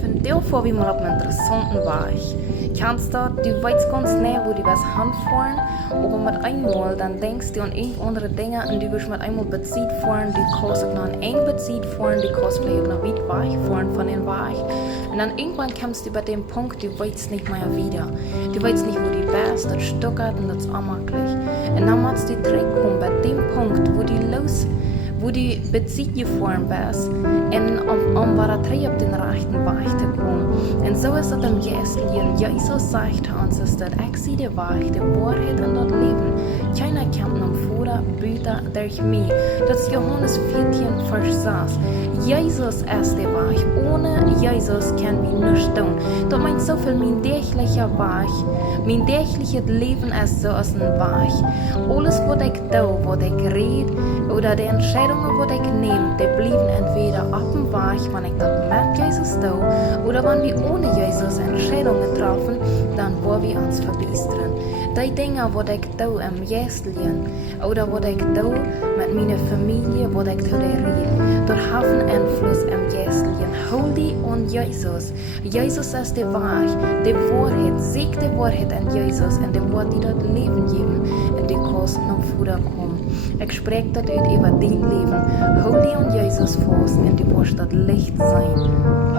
Van deel voor wie mal op een interessante Weg. Kennst du weißt ganz schnell, wo die was hinfahren, aber mit einmal, dann denkst du an andere Dinge und du wirst mit einmal bezieht fahren, du kannst auch noch eng bezieht fahren, du kannst vielleicht auch noch weit weg fahren von den Weg. Und dann irgendwann kommst du bei dem Punkt, du weißt nicht mehr wieder. Du weißt nicht, wo die bist, das stuckert und das ist unmöglich. Und dann musst du zurückkommen bei dem Punkt, wo du bezieht gefahren bist, um wieder zurück auf den rechten Weg zu kommen. Und so ist es im Jeslien. Jesus sagt uns, dass ich sehe den Weg, die Woarheit und das Leben. Keiner kommt um Voda, buta, derch. Das ist Johanes 14, Vers 6. Jesus ist der Weg. Ohne Jesus können wir nichts tun. Das meint so viel, mein täglicher Weg, mein tägliches Leben ist so als ein Weg. Alles, was ich tue, was ich rede, oder die Entscheidungen, die ich nehme, die bleiben entweder auf dem Weg, wenn ich das mit Jesus tue, oder wenn wir ohne Jesus Entscheidungen treffen, dann wollen wir uns verbessern. Die Dinge, die ich tue im Jeslien, oder was ich tue mit meiner Familie, was ich toleriere, das hat einen Einfluss im Jeslien. Hol die an Jesus. Jesus ist der Weg, die Woarheit. Sieg die Woarheit an Jesus und die wird dir das Leben geben und die kannst nach Voda kommen. Ich spreche das über dein Leben. Hol die an Jesus fest und du wirst das Licht sein.